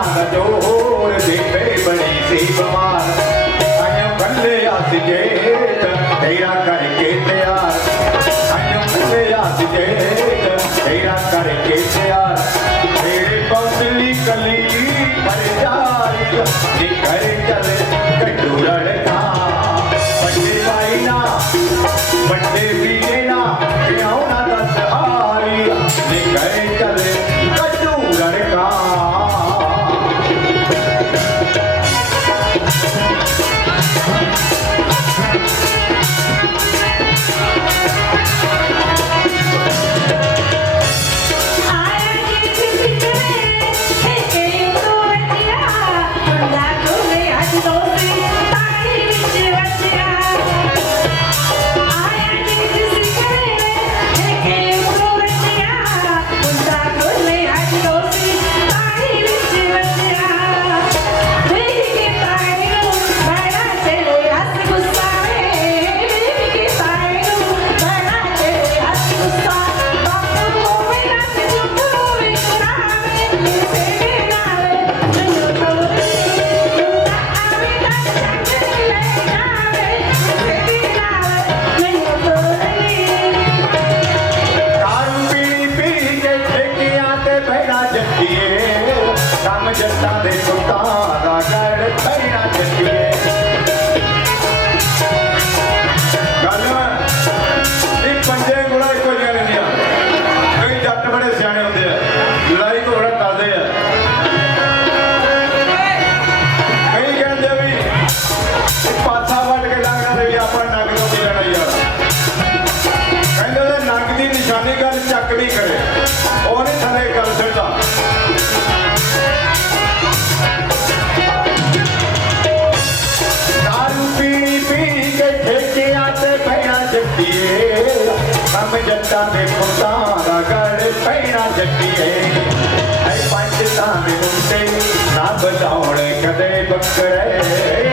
Door de vijf en die ziet er maar. ਜੱਟੀਏ ਐ ਪੰਜ ਤਾਂ ਦੇ ਮੁੰਡੇ ਨਾ ਬਜਾਉਣ ਕਦੇ ਬੱਕਰੇ।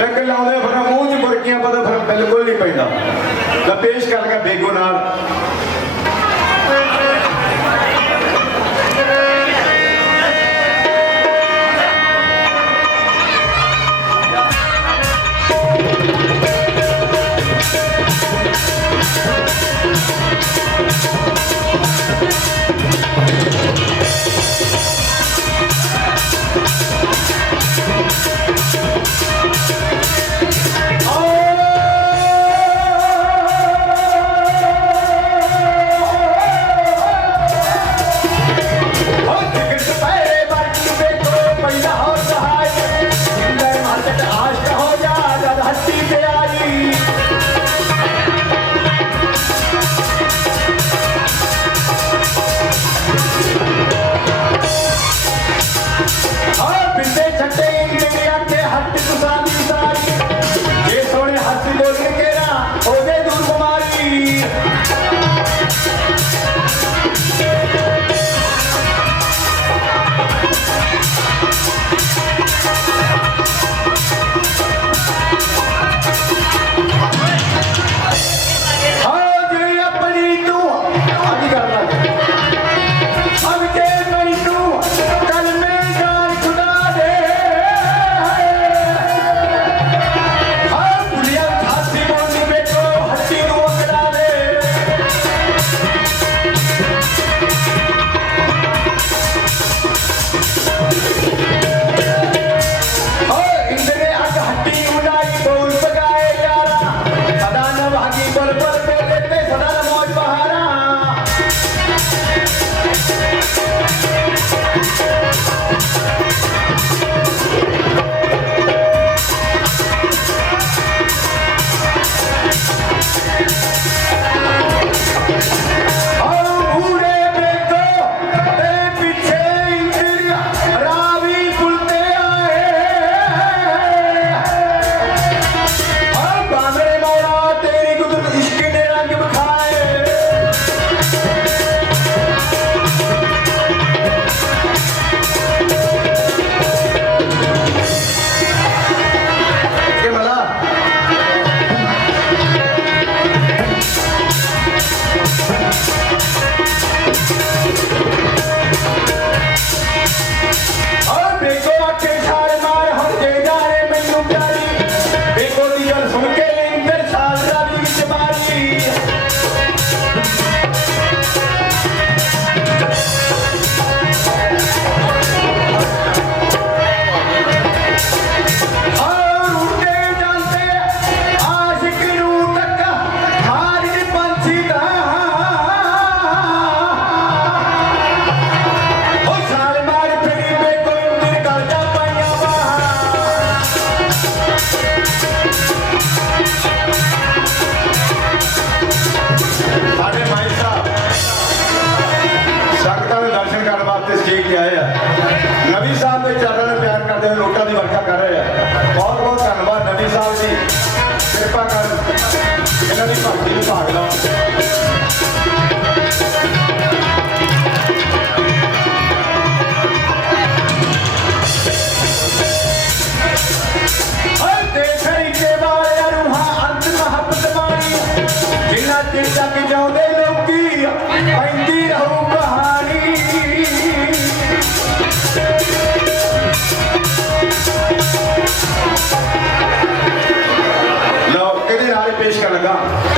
ਬਿੱਗ ਲਾਉਂਦੇ ਫਿਰ ਮੂੰਹ 'ਚ ਬੁਰਕੀਆਂ ਪਤਾ ਫਿਰ ਬਿਲਕੁਲ ਨਹੀਂ ਪੈਂਦਾ। ਤਾਂ ਪੇਸ਼ ਕਰ ਬੇਗੋ ਨਾਲ। ਕਰਦੇ ਲੋਕਾਂ ਦੀ ਵਰਖਾ ਕਰ ਰਹੇ ਆ। ਬਹੁਤ ਬਹੁਤ ਧੰਨਵਾਦ ਨਵੀਂ ਸਾਹਿਬ ਜੀ ਕਿਰਪਾ ਕਰ। ਇਹਨਾਂ ਦੀ ਭਗਤੀ ਨੂੰ ਭਾਗ pesca legal.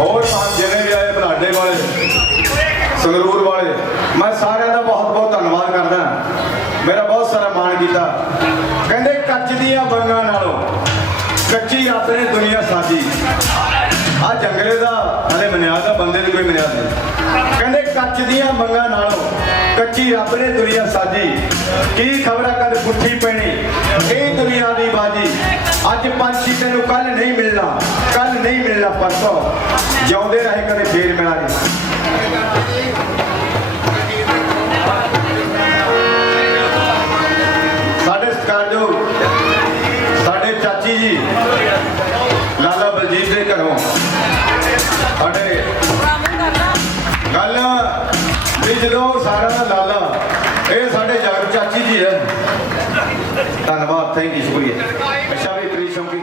ਹੋਰ ਮਹਾਨ ਵੀ ਆਏ ਬਲਾਡੇ ਵਾਲੇ, ਸੰਗਰੂਰ ਵਾਲੇ, ਮੈਂ ਸਾਰਿਆਂ ਦਾ ਬਹੁਤ ਬਹੁਤ ਧੰਨਵਾਦ ਕਰਦਾ। ਮੇਰਾ ਬਹੁਤ ਸਾਰਾ ਮਾਣ ਕੀਤਾ। ਕਹਿੰਦੇ ਕੱਚ ਦੀਆਂ ਬੰਗਾਂ ਨਾਲੋਂ ਕੱਚੀ ਰੱਬ ਦੁਨੀਆ ਸਾਜੀ। ਆ ਜੰਗਲੇ ਦਾ, ਹਲੇ ਮਨਿਆਦ ਦਾ ਬੰਦੇ ਦੀ ਕੋਈ ਮਨਿਆਦ ਨਹੀਂ। ਕਹਿੰਦੇ ਕੱਚ ਦੀਆਂ ਮੰਗਾਂ ਨਾਲੋਂ ਕੱਚੀ ਰੱਬ ਨੇ ਦੁਨੀਆ ਸਾਜੀ। ਕੀ ਖਬਰਾਂ ਕਦ ਪੁੱਠੀ ਪੈਣੀ? ਇਹ ਦੁਨੀਆ ਦੀ ਬਾਜੀ। ਅੱਜ ਪੰਛੀ ਤੈਨੂੰ ਕੱਲ ਨਹੀਂ ਮਿਲਣਾ। ਕੱਲ ਨਹੀਂ ਮਿਲਣਾ ਪਰਸੋਂ। ਜਿਉਂਦੇ ਰਹੇ ਕਦੇ ਫੇਰ ਮਿਲਾਂਗੇ। ਵੀ ਸਾਰਾ ਦਾ ਲਾਲਾ, ਇਹ ਸਾਡੇ ਜਾਗਰ ਚਾਚੀ ਜੀ ਹੈ ਧੰਨਵਾਦ ਥੈਂਕ ਯੂ ਸ਼ੁਕਰੀਆ। ਅੱਛਾ ਵੀ ਪ੍ਰੀਤ ਸ਼ੌਂਕੀ